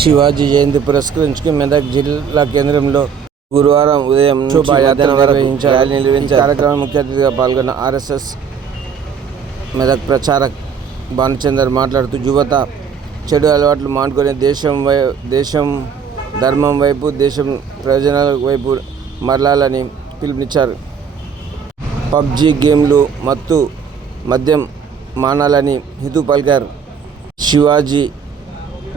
శివాజీ జయంతి పురస్కరించుకుని మెదక్ జిల్లా కేంద్రంలో గురువారం ఉదయం శోభాయాత్ర నిర్వహించారు. కార్యక్రమం ముఖ్య అతిథిగా పాల్గొన్న ఆర్ఎస్ఎస్ మెదక్ ప్రచారక్ భానుచందర్ మాట్లాడుతూ యువత చెడు అలవాట్లు మానుకొని దేశం ధర్మం వైపు, దేశం ప్రయోజనాల వైపు మరలాలని పిలుపునిచ్చారు. పబ్జీ గేమ్లు మద్యం మానాలని హితవు పలికారు. శివాజీ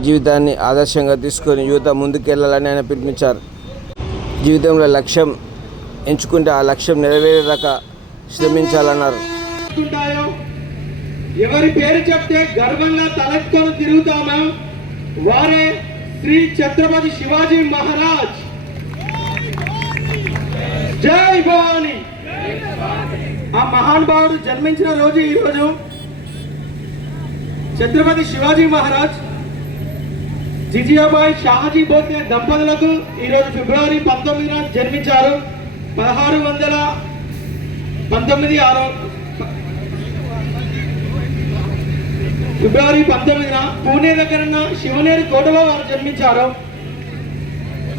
జీవితాన్ని ఆదర్శంగా తీసుకొని యువత ముందుకెళ్లాలని ఆయన పిలుపునిచ్చారు. జీవితంలో లక్ష్యం ఎంచుకుంటే ఆ లక్ష్యం నెరవేరేదాకా శ్రమించాలన్నారు. ఎవరి పేరు చెప్తే గర్వంగా తలెత్తుకొని తిరుగుతామో వారే శ్రీ ఛత్రపతి శివాజీ మహారాజ్. జై భవాని. ఆ మహానుభావుడు జన్మించిన రోజు ఈరోజు. ఛత్రపతి శివాజీ మహారాజ్ జిజియాబాయి షాహాజీ భోస్లే దంపతులకు ఈరోజు ఫిబ్రవరి 19న జన్మించారు. 1619 ఫిబ్రవరి 19న పూణే దగ్గరున్న శివనేరి కోటలో వారు జన్మించారు.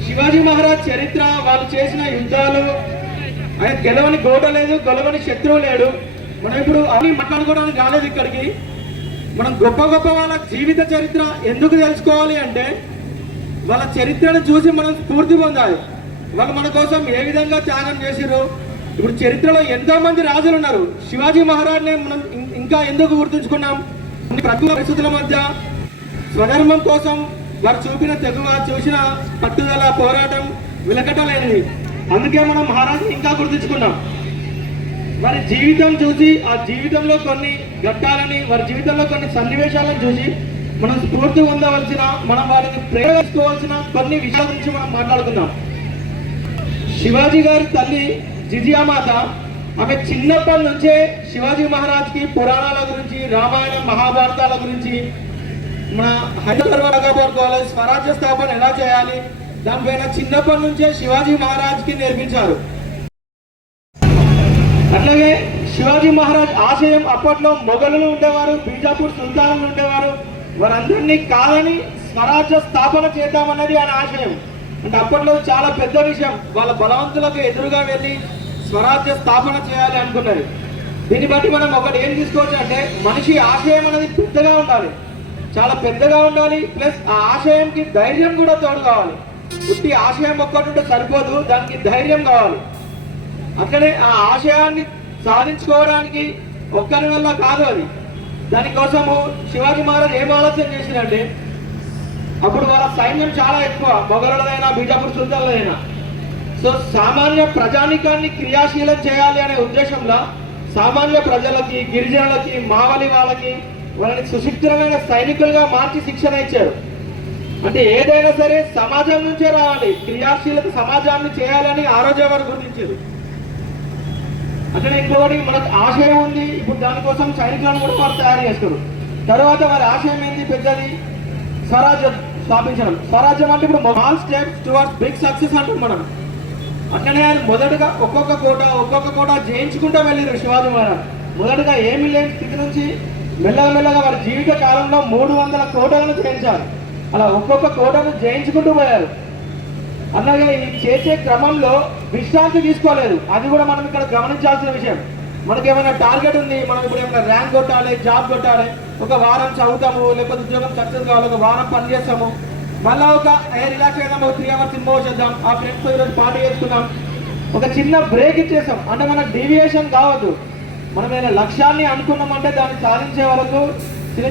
శివాజీ మహారాజ్ చరిత్ర, వాళ్ళు చేసిన యుద్ధాలు, ఆయన గెలవని గోడ లేదు, గెలవని శత్రువు లేడు. మనం ఇప్పుడు అన్ని మాట్లాడుకోవడానికి రాలేదు ఇక్కడికి. మనం గొప్ప గొప్ప వాళ్ళ జీవిత చరిత్ర ఎందుకు తెలుసుకోవాలి అంటే వాళ్ళ చరిత్రను చూసి మనం స్ఫూర్తి పొందాలి. వాళ్ళు మన కోసం ఏ విధంగా త్యాగం చేసిరు. ఇప్పుడు చరిత్రలో ఎంతో మంది రాజులు ఉన్నారు. శివాజీ మహారాజ్ని మనం ఇంకా ఎందుకు గుర్తుంచుకున్నాం? ప్రతికూల పరిస్థితుల మధ్య స్వధర్మం కోసం వారు చూపిన తెగువ, చూసిన పట్టుదల, పోరాటం విలకటలేనిది. అందుకే మనం మహారాజుని ఇంకా గుర్తుంచుకున్నాం. వారి జీవితం చూసి, ఆ జీవితంలో కొన్ని ఘట్టాలని, వారి జీవితంలో కొన్ని సన్నివేశాలను చూసి మనం స్ఫూర్తి పొందవలసిన, మనం వారిని ప్రేరేసుకోవాల్సిన కొన్ని విషయాల గురించి మనం మాట్లాడుకుందాం. శివాజీ గారి తల్లి జిజియామాత, ఆమె చిన్నప్పటి నుంచే శివాజీ మహారాజ్కి పురాణాల గురించి, రామాయణం, మహాభారతాల గురించి, మన హైదరాబాద్ కాలేజ్ స్వరాజ్య స్థాపన ఎలా చేయాలి దానిపైన చిన్నప్పటి నుంచే శివాజీ మహారాజ్కి నేర్పించారు. అట్లాగే శివాజీ మహారాజ్ ఆశయం, అప్పట్లో మొఘలులు ఉండేవారు, బీజాపూర్ సుల్తానులు ఉండేవారు, వారందరినీ కాదని స్వరాజ్య స్థాపన చేద్దామన్నది ఆయన ఆశయం. అంటే అప్పట్లో చాలా పెద్ద విషయం. వాళ్ళ బలవంతులకు ఎదురుగా వెళ్ళి స్వరాజ్య స్థాపన చేయాలి అనుకున్నారు. దీన్ని బట్టి మనం ఒకటి ఏం తీసుకోవచ్చు అంటే, మనిషి ఆశయం అనేది పెద్దగా ఉండాలి, చాలా పెద్దగా ఉండాలి. ప్లస్ ఆ ఆశయంకి ధైర్యం కూడా తోడు కావాలి. ఉట్టి ఆశయం ఒక్కటి ఉంటే సరిపోదు, దానికి ధైర్యం కావాలి. అట్లనే ఆ ఆశయాన్ని సాధించుకోవడానికి ఒక్కరి వల్ల కాదు అది. దానికోసము శివాజీ మహారాజ్ ఏం ఆలోచన చేసినంటే, అప్పుడు వాళ్ళ సైన్యం చాలా ఎక్కువ, మొఘలులదైనా బీజాపూర్ సుల్తానులదైనా. సో సామాన్య ప్రజానికాన్ని క్రియాశీలం చేయాలి అనే ఉద్దేశంలో సామాన్య ప్రజలకి, గిరిజనులకి, మావలి వాళ్ళకి వాళ్ళని సుశిక్షితమైన సైనికులుగా మార్చి శిక్షణ ఇచ్చారు. అంటే ఏదైనా సరే సమాజం నుంచే రావాలి, క్రియాశీలత సమాజాన్ని చేయాలని ఆ రోజే వారు గుర్తించారు. అట్లనే ఇంకొకటి, మనకు ఆశయం ఉంది, ఇప్పుడు దానికోసం సైనికులను కూడా వారు తయారు చేస్తారు. తర్వాత వారి ఆశయం ఏంటి? పెద్దది స్వరాజ్యం స్థాపించడం. స్వరాజ్యం అంటే ఇప్పుడు small steps towards big success అంటాం మనం. అట్లనే ఆయన మొదటగా ఒక్కొక్క కోట జయించుకుంటూ వెళ్ళారు శివాజీ మహారాజ్. మొదటగా ఏమీ లేని స్థితి నుంచి మెల్లగా వారి జీవిత కాలంలో 300 కోటలను జయించారు. అలా ఒక్కొక్క కోటను జయించుకుంటూ పోయారు. అలాగే ఈ చేసే క్రమంలో విశ్రాంతి తీసుకోలేదు. అది కూడా మనం ఇక్కడ గమనించాల్సిన విషయం. మనకి ఏమైనా టార్గెట్ ఉంది, మనం ఇప్పుడు ఏమైనా ర్యాంక్ కొట్టాలి, జాబ్ కొట్టాలి, ఒక వారం చదువుతాము, లేకపోతే ఉద్యోగం సక్సెస్ కావాలి, ఒక వారం పని చేస్తాము, మళ్ళీ ఒక రిలాక్స్ అయినా 3 hours సినిమా వచ్చేద్దాం, ఆ ఫ్రెండ్స్తో ఈరోజు పార్టీ చేసుకుందాం, ఒక చిన్న బ్రేక్ ఇచ్చేసాం. అంటే మన డీవియేషన్ కావద్దు. మనం ఏదైనా లక్ష్యాన్ని అనుకున్నామంటే దాన్ని సాధించే వరకు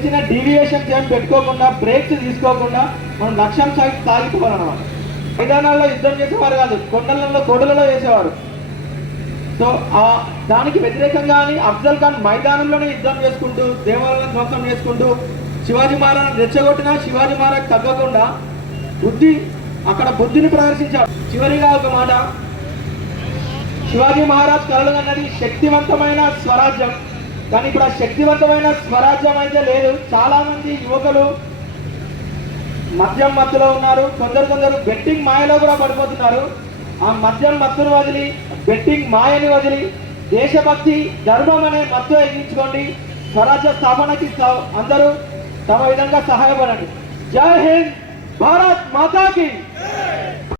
చిన్న డీవియేషన్స్ ఏం పెట్టుకోకుండా, బ్రేక్స్ తీసుకోకుండా మనం లక్ష్యం సాగిపోవాలన్నమాట. మైదానాల్లో యుద్ధం చేసేవారు కాదు, కోటలలో చేసేవారు. సో దానికి వ్యతిరేకంగా అఫ్జల్ ఖాన్ మైదానంలోనే యుద్ధం చేసుకుంటూ, దేవాలయాలను ధ్వంసం చేసుకుంటూ శివాజీ మహారాజ్ రెచ్చగొట్టినా శివాజీ మహారాజ్ తగ్గకుండా బుద్ధిని ప్రదర్శించాడు. చివరిగా ఒక మాట, శివాజీ మహారాజ్ కలలు అన్నది శక్తివంతమైన స్వరాజ్యం. కానీ ఇప్పుడు ఆ శక్తివంతమైన స్వరాజ్యం అయితే లేదు. చాలా మంది యువకులు మద్యం మత్తులో ఉన్నారు. కొందరు బెట్టింగ్ మాయలో కూడా పడిపోతున్నారు. ఆ మద్యం మత్తును వదిలి, బెట్టింగ్ మాయని వదిలి, దేశభక్తి, ధర్మం అనే మత్తు ఎక్కించుకోండి. స్వరాజ్య స్థాపనకి అందరూ తమ విధంగా సహాయపడండి. జై హింద్. భారత్ మాతాకి